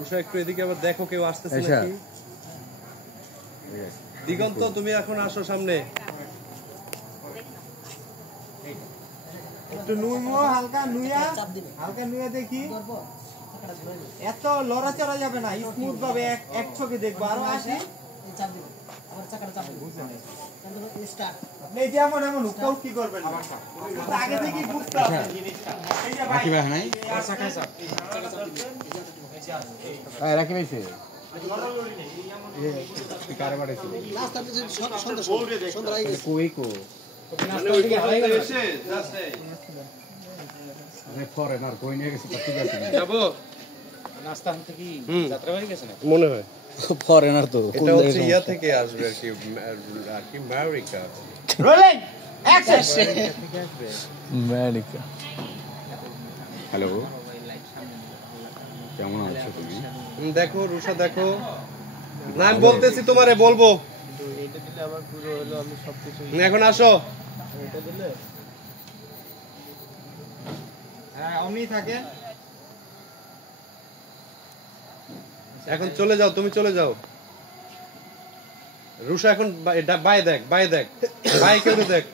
রুষা একটু এদিকে আবার দেখো কেউ আসতেছে নাকি। দিগন্ত তুমি এখন আসো সামনে। একটু নুইমো হালকা নুইয়া দেখি। এত লড়াচড়া যাবে না, স্মুথ ভাবে এক চোখে দেখবো। আরো আসি আপনি যেমন এমন কেউ কি করবেন আগে থেকে বুঝতে হবে জিনিসটা। মনে হয় ফরেনার তো এটা হচ্ছে ইয়া থেকে আসবে আর কি America. Rolling action. America. Hello, কেমন আছো তুমি? দেখো রুষা দেখো। না আমি বলতেছি তোমারে বলবো। এটা দিলে আবার পুরো হলো আমি সবকিছু এখন আসো। এটা দিলে হ্যাঁ অমনি থাকে। এখন চলে যাও, তুমি চলে যাও। রুষা এখন বাই দেখ বাই কেউ দেখ।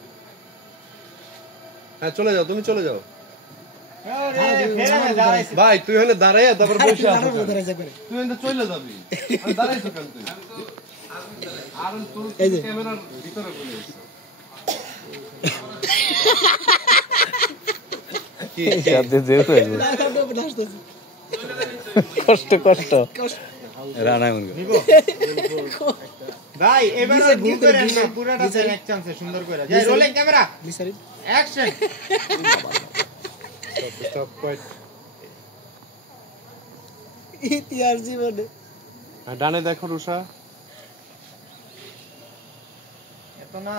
হ্যাঁ চলে যাও, তুমি চলে যাও। ভাই তুই হলে দাঁড়াইয়া তারপর বসে আছো, তুই কিন্তু চলে যাবি। আমি দাঁড়াইছো কেন তুই? আর তোর ক্যামেরার ভিতরে বলে এসো। কি সাথে দেও কষ্ট রানা মন ভাই এবারে ভুল করে না, পুরোটা দেন এক চান্সে সুন্দর করে। যাই rolling camera action. Stop quiet. ইতিহাস জীবনে ডানে দেখো রুষা। এত না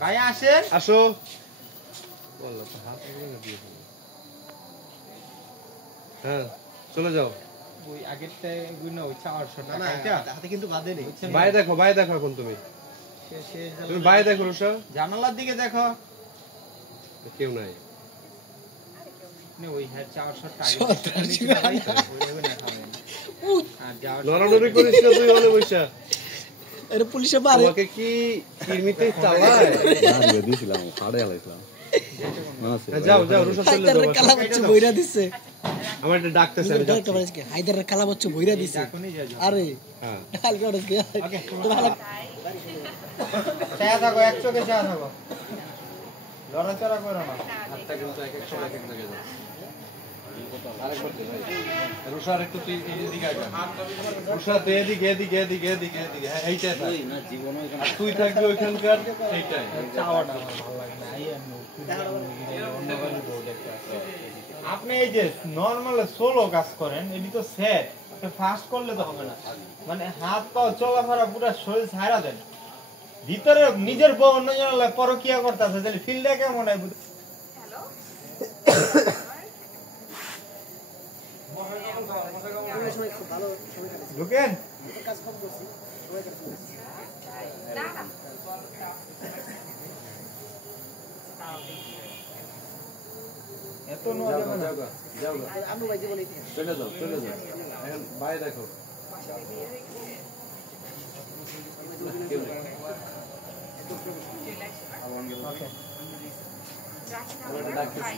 ভাই আসেন। আসো। হ্যাঁ চলে যাও। ওই আগেরটা গুইনা ওই 400 টাকা এটা হাতে কিন্তু বাদে নেই। বাই দেখো এখন তুমি বাই দেখো রুষা। জানালার দিকে দেখো, কেউ নাই। ওই হ্যাঁ 400 টাকা লড়ালড়ি করিস না তুই হলে বৈশা। এর পুলিশে মারে তোমাকে কি কিরমিতে চালায়? না দিছিলাম ফাড়ে আলাইছিলাম। যাও রুষা চলে যাও। কালা বাচ্চা বইরা দিছে। আমার এটা ডাকতেছে আমি যাচ্ছি। হায়দারের কালা বাচ্চা বইরা দিছে। আরে হ্যাঁ হালকা ওকে ওকে তো ভালো ছায়া থাকো, এক চোখে ছায়া থাকো, লড়াচড়া করো না। হাতটা কিন্তু এক এক সময় এক এক জায়গায় যাচ্ছে। আরেকবার দে ভাই। রুষা আরেকটু তুই এদিকে আয়। রুষা তুই এদিকে। হ্যাঁ এইটা থাক। না জীবনও এখানে তুই থাকবি ওইখানকার এইটাই। চাওয়াটা আমার ভালো লাগে না। আই এম অন্য কারো দৌড় দেখতে আসছে। আপনি এই যে নরমালে সোলো কাজ করেন, এটি তো সেট, আপনি ফাস্ট করলে তো হবে না। মানে হাত পা চলাফেরা পুরো শরীর ছাড়া দেন, ভিতরে নিজের বউ অন্যজনের পরকিয়া করতেছে, তাহলে ফিল্ডে কেমন হয়? হ্যালো ঢুকেন এত যাও চলে যাও এখন বাই দেখো। ডাকতেছি